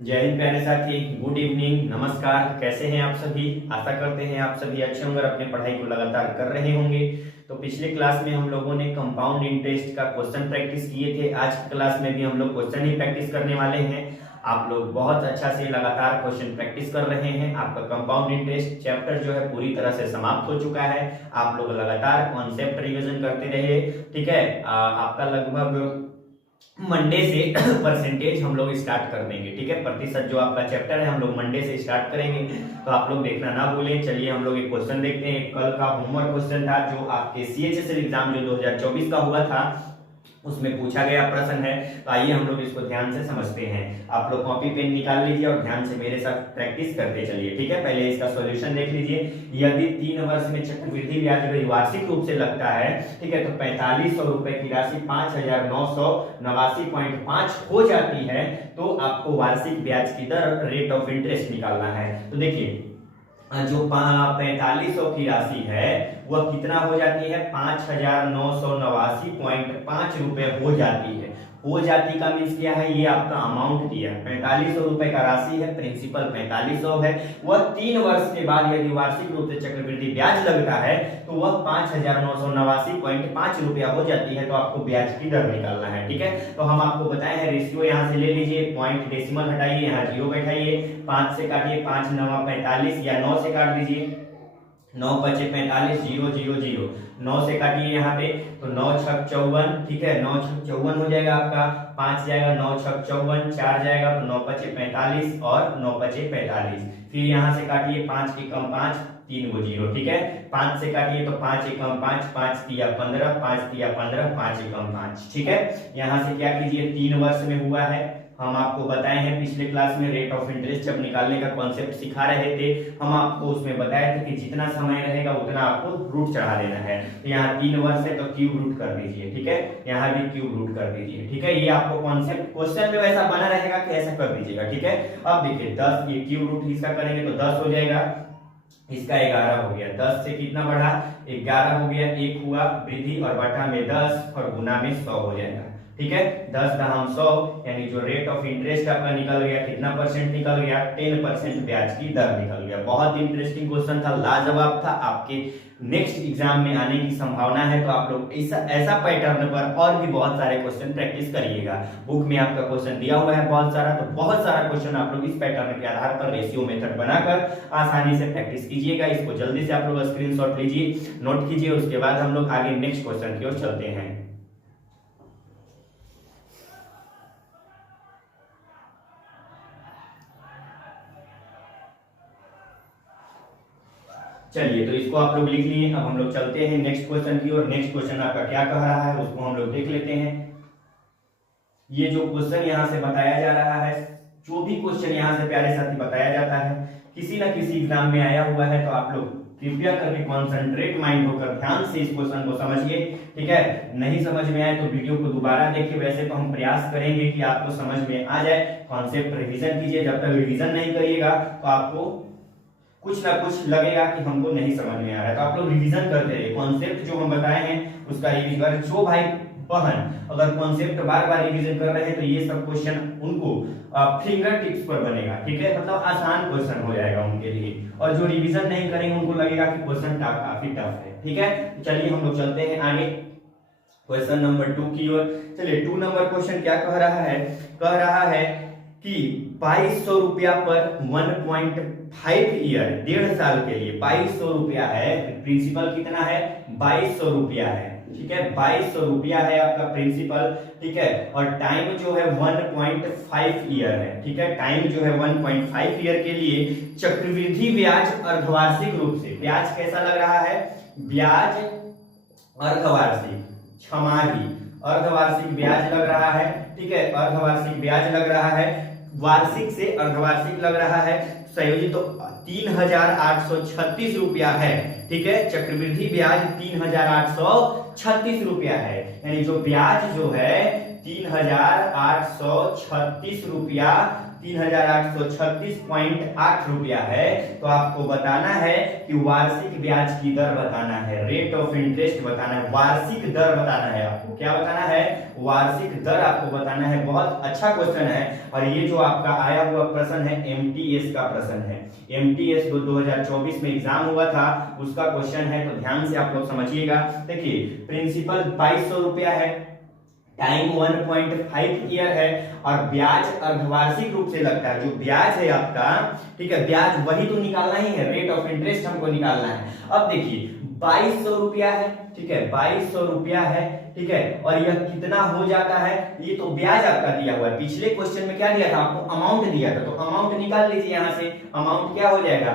जय हिंद प्यारे साथी, गुड इवनिंग, नमस्कार। कैसे हैं आप सभी? आशा करते हैं आप सभी अच्छे होंगे और अपनी पढ़ाई को लगातार कर रहे होंगे। तो पिछले क्लास में हम लोगों ने कंपाउंड इंटरेस्ट का क्वेश्चन प्रैक्टिस किए थे। आज की क्लास में भी हम लोग क्वेश्चन ही प्रैक्टिस करने वाले हैं। आप लोग बहुत अच्छा से लगातार क्वेश्चन प्रैक्टिस कर रहे हैं। आपका कंपाउंड इंटरेस्ट चैप्टर जो है पूरी तरह से समाप्त हो चुका है। आप लोग लगातार कॉन्सेप्ट रिवीजन करते रहिए, ठीक है। आपका लगभग मंडे से परसेंटेज हम लोग स्टार्ट कर देंगे, ठीक है। प्रतिशत जो आपका चैप्टर है हम लोग मंडे से स्टार्ट करेंगे, तो आप लोग देखना ना भूलें। चलिए हम लोग एक क्वेश्चन देखते हैं। कल का होमवर्क क्वेश्चन था जो आपके सीएचएसएल एग्जाम जो 2024 का हुआ था, उसमें पूछा गया प्रश्न है। तो आइए हम लोग इसको ध्यान से समझते हैं। आप लोग कॉपी पेन निकाल लीजिए और ध्यान से मेरे साथ प्रैक्टिस करते चलिए, ठीक है। पहले इसका सॉल्यूशन देख लीजिए। यदि 3 वर्ष में चक्रवृद्धि ब्याज वार्षिक रूप से लगता है, ठीक है, तो 4500 रुपए की राशि 598989.5 हो जाती है, तो आपको वार्षिक ब्याज की दर, रेट ऑफ इंटरेस्ट निकालना है। तो देखिए, जो 4500 की राशि है वह कितना हो जाती है? 5989.5 रुपए हो जाती है। हो जाती का मीन्स क्या है? ये आपका अमाउंट दिया है। 4500 रुपए का राशि है, प्रिंसिपल 4500 है। वह 3 वर्ष के बाद यदि वार्षिक रूप से चक्रवृद्धि ब्याज लगता है तो वह 5989.5 रुपया हो जाती है। तो आपको ब्याज की दर निकालना है, ठीक है। तो हम आपको बताए हैं, रेशियो यहाँ से ले लीजिए, पॉइंट डेसिमल हटाइए, यहाँ 0 बैठाइए, 5 से काटिए, 5 9 45 या 9 से काट दीजिए, 9 5 45, 0 0 0, 9 से काटिए यहाँ पे, तो 9 6 54, ठीक है, 9 6 54 हो जाएगा आपका। 5 जाएगा, 9 6 54, 4 जाएगा, तो 9 5 45 और 9 5 45। फिर यहाँ से काटिए, 5 के कम 5, 3 को 0, ठीक है। 5 से काटिए तो 5 एकम 5, 5 तिया 15, 5 तिया 15, 5 एकम 5, ठीक है। यहाँ से क्या कीजिए, 3 वर्ष में हुआ है। हम आपको बताए हैं पिछले क्लास में रेट ऑफ इंटरेस्ट जब निकालने का कॉन्सेप्ट सिखा रहे थे, हम आपको उसमें बताए थे कि जितना समय रहेगा उतना आपको रूट चढ़ा देना है। तो यहाँ 3 वर्ष है तो क्यूब रूट कर दीजिए, ठीक है। यहाँ भी क्यूब रूट कर दीजिए, ठीक है। ये आपको कॉन्सेप्ट क्वेश्चन में वैसा बना रहेगा कि ऐसा कर दीजिएगा, ठीक है। अब देखिए 10, ये क्यूब रूट इसका करेंगे तो 10 हो जाएगा, इसका 11 हो गया। 10 से कितना बढ़ा? 11 हो गया, 1 हुआ, वृद्धि और बटा में 10 और गुना में 100 हो जाएगा, ठीक है। 10 दहम 100, यानी जो रेट ऑफ इंटरेस्ट आपका निकल गया, कितना परसेंट निकल गया? 10% ब्याज की दर निकल गया। बहुत इंटरेस्टिंग क्वेश्चन था, लाजवाब था। आपके नेक्स्ट एग्जाम में आने की संभावना है, तो आप लोग ऐसा पैटर्न पर और भी बहुत सारे क्वेश्चन प्रैक्टिस करिएगा। बुक में आपका क्वेश्चन दिया हुआ है बहुत सारा, तो बहुत सारा क्वेश्चन आप लोग इस पैटर्न के आधार पर रेशियो मेथड बनाकर आसानी से प्रैक्टिस कीजिएगा। इसको जल्दी से आप लोग स्क्रीनशॉट लीजिए, नोट कीजिए। उसके बाद हम लोग आगे नेक्स्ट क्वेश्चन की ओर चलते हैं। चलिए, तो इसको आप लोग लिख लिए। अब हम लोग चलते हैं नेक्स्ट क्वेश्चन की ओर। नेक्स्ट क्वेश्चन आपका क्या कह रहा है उसको हम लोग देख लेते हैं। ये जो क्वेश्चन यहाँ से बताया जा रहा है, जो भी क्वेश्चन यहाँ से प्यारे साथी बताया जाता है, किसी ना किसी एग्जाम में आया हुआ है, तो आप लोग कृपया करके कॉन्सेंट्रेट माइंड होकर ध्यान से इस क्वेश्चन को समझिए, ठीक है। नहीं समझ में आए तो वीडियो को दोबारा देखिए। वैसे तो हम प्रयास करेंगे कि आपको समझ में आ जाए। कॉन्सेप्ट रिवीजन कीजिए। जब तक रिवीजन नहीं करिएगा तो आपको कुछ ना कुछ लगेगा कि हमको नहीं समझ में आ रहा है। तो आप लोग रिवीजन करते रहिए। कॉन्सेप्ट जो हम बताए हैं उसका रिवीजन, जो भाई बहन अगर कॉन्सेप्ट बार बार रिवीजन कर रहे हैं तो ये सब क्वेश्चन उनको फिंगर टिप्स पर बनेगा, ठीक है। मतलब आसान क्वेश्चन हो जाएगा उनके लिए। और जो रिवीजन नहीं करेंगे उनको लगेगा कि क्वेश्चन काफी टफ है, ठीक है। चलिए हम लोग चलते हैं आगे क्वेश्चन नंबर 2 की ओर। चलिए 2 नंबर क्वेश्चन क्या कह रहा है? कह रहा है कि 2200 रुपया पर 1.5 ईयर, 1.5 साल के लिए 2200 रुपया है। प्रिंसिपल कितना है? 2200 रुपया है, ठीक है। 2200 रुपया है आपका प्रिंसिपल, ठीक है। और टाइम जो है 1.5 ईयर है, ठीक है। टाइम जो है 1.5 ईयर के लिए चक्रवृद्धि ब्याज अर्धवार्षिक रूप से, ब्याज कैसा लग रहा है? ब्याज अर्धवार्षिक, छमाही अर्धवार्षिक ब्याज लग रहा है, ठीक है। अर्धवार्षिक ब्याज लग रहा है, वार्षिक से अर्धवार्षिक लग रहा है। संयोजित तो 3836 रुपया है, ठीक है। चक्रवृद्धि ब्याज 3836 रुपया है, यानी जो ब्याज जो है 3,836 रुपया, 3,836.8 रुपया है। तो आपको बताना है कि वार्षिक ब्याज की दर बताना है, रेट ऑफ इंटरेस्ट बताना है, वार्षिक दर बताना है। आपको क्या बताना है? वार्षिक दर आपको बताना है। बहुत अच्छा क्वेश्चन है और ये जो आपका आया हुआ प्रश्न है एमटीएस का प्रश्न है। एमटीएस 2024 में एग्जाम हुआ था, उसका क्वेश्चन है, तो ध्यान से आप लोग समझिएगा। देखिए प्रिंसिपल 2200 रुपया है, टाइम 1.5 ईयर है और ब्याज अर्धवार्षिक रूप से लगता है। जो ब्याज है आपका, ठीक है, ब्याज वही तो निकालना ही है, रेट ऑफ इंटरेस्ट हमको निकालना है। अब देखिए 2200 रुपया है, ठीक है, 2200 रुपया है, ठीक है, और यह कितना हो जाता है? ये तो ब्याज आपका दिया हुआ है। पिछले क्वेश्चन में क्या दिया था आपको? अमाउंट दिया था, तो अमाउंट निकाल लीजिए यहाँ से। अमाउंट क्या हो जाएगा?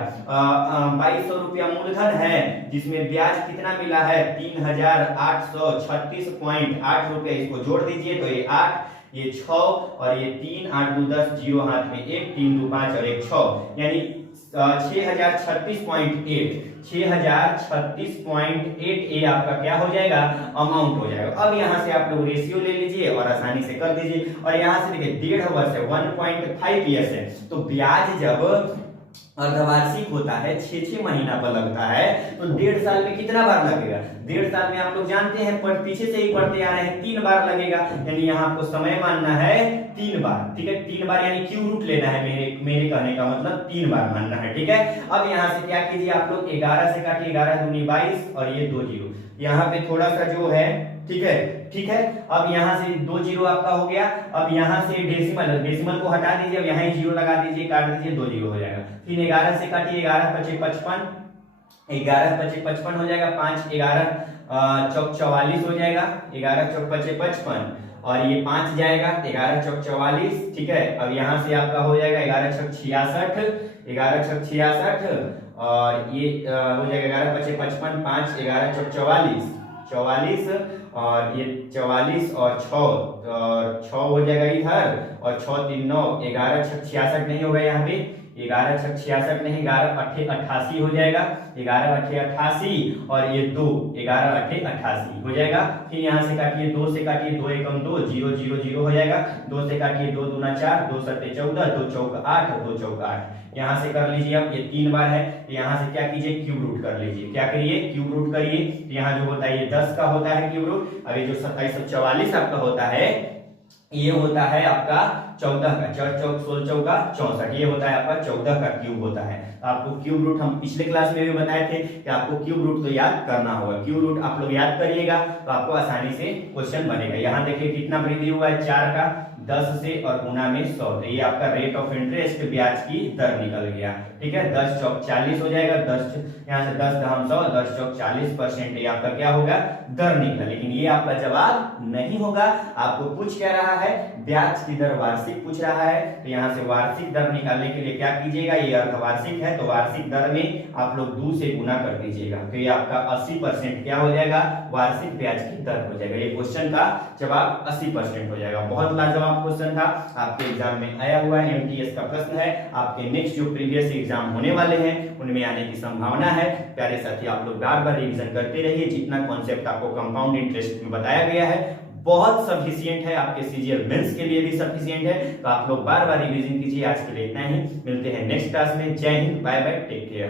2200 रुपया मूलधन है, जिसमें ब्याज कितना मिला है? 3,836.8 रुपया। इसको जोड़ दीजिए तो ये 8, ये 6 और ये 3, 8 2 10, 0 हाथ में 1, 3 2 5 और 1 6, यानी 6,036.8 ये आपका क्या हो जाएगा? अमाउंट हो जाएगा। अब यहाँ से आप लोग रेशियो ले लीजिए और आसानी से कर दीजिए। और यहाँ से देखिए 1.5 वर्ष है, 1.5 ईयर्स है, तो ब्याज जब अर्धवार्षिक होता है, 6 महीना पर लगता है, तो 1.5 साल में कितना बार लगेगा? 1.5 साल में आप लोग जानते हैं, पर पीछे से ही पढ़ते आ रहे हैं, 3 बार लगेगा। यानी यहाँ आपको समय मानना है 3 बार, ठीक है, 3 बार, यानी क्यू रूट लेना है। मेरे कहने का मतलब 3 बार मानना है, ठीक है। अब यहाँ से क्या कीजिए आप लोग, 11 से काटिए, 11 दूनी 22 और ये 2 जीरो, यहाँ पे थोड़ा सा जो है, ठीक है, ठीक है। अब यहाँ से 2 जीरो आपका हो गया। अब यहाँ से डेसिमल को हटा दीजिए, अब यहाँ ही जीरो लगा दीजिए, काट दीजिए, 2 जीरो हो जाएगा। फिर 11 से काटिए, 11 पचे 55, 11 पचे 55 हो जाएगा, 5 11 चौक 44 हो जाएगा, 11 चौक पचे 55 और ये 5 जाएगा, 11 चौक 44, ठीक है। अब यहाँ से आपका हो जाएगा 11 चौक 66, 11 चौक 66 और ये हो जाएगा 11 पचे 55, 5 11 चौक 44 और ये 44 और 6 हो जाएगा इधर, और 6 3 9, 11 छक 66 नहीं होगा यहाँ पे, 11 छक 66 नहीं, 11 अट्ठे 88 हो जाएगा, 11 अट्ठे 88 और ये 2, 11 अट्ठे 88 हो जाएगा। फिर यहाँ से काटिए, 2 से काटिए, 2 एकम 2, 0 0 0 हो जाएगा। 2 से काटिए, 2 दूना 4, 2 सत्ते 14, 2 चौक 8, 2 चौक 8। यहाँ से कर लीजिए। अब ये 3 बार है, तो यहाँ से क्या कीजिए, क्यूब रूट कर लीजिए। क्या करिए, क्यूब रूट करिए। तो यहाँ जो होता है ये 10 का होता है क्यूब रूट। अब ये जो 2744 आपका होता है, ये होता है आपका 14 का, 4 चौक 16 चौका 64, ये होता है आपका 14 का क्यूब होता है। तो आपको क्यूब रूट हम पिछले क्लास में भी बताए थे कि आपको क्यूब रूट तो याद करना होगा। क्यूब रूट आप लोग याद करिएगा तो आपको आसानी से क्वेश्चन बनेगा। यहाँ देखिए कितना वृद्धि हुआ है, 4 का, 10 से और गुना में 100, तो ये आपका रेट ऑफ इंटरेस्ट ब्याज की दर निकल गया, ठीक है। 10 चौक 40 हो जाएगा, 10 यहाँ से 10 दहम 100, 10 चौक 40%, ये आपका क्या होगा, दर निकला। लेकिन ये आपका जवाब नहीं होगा। आपको पूछ क्या रहा है, ब्याज की दर वार्षिक पूछ रहा है, तो यहाँ से वार्षिक दर निकालने के लिए क्या कीजिएगा, ये अर्धवार्षिक है तो वार्षिक दर में आप लोग 2 से गुना कर दीजिएगा, तो ये आपका 80% क्या हो जाएगा, वार्षिक ब्याज की दर हो जाएगा। ये क्वेश्चन का जवाब 80% हो जाएगा। बहुत लाजवाब क्वेश्चन था, आपके एग्जाम में आया हुआ है, एमटीएस का प्रश्न है। आपके नेक्स्ट जो प्रीवियस एग्जाम होने वाले हैं उनमें आने की संभावना है। प्यारे साथी, आप लोग बार बार रिवीजन करते रहिए। जितना कॉन्सेप्ट आपको कंपाउंड इंटरेस्ट में बताया गया है बहुत सफिशिएंट है, आपके सीजीएल मेंस के लिए भी सफिशिएंट है, तो आप लोग बार बार रिवीजन कीजिए। आज के लिए इतना ही, मिलते हैं नेक्स्ट क्लास में। Jai Hind, bye bye, take care.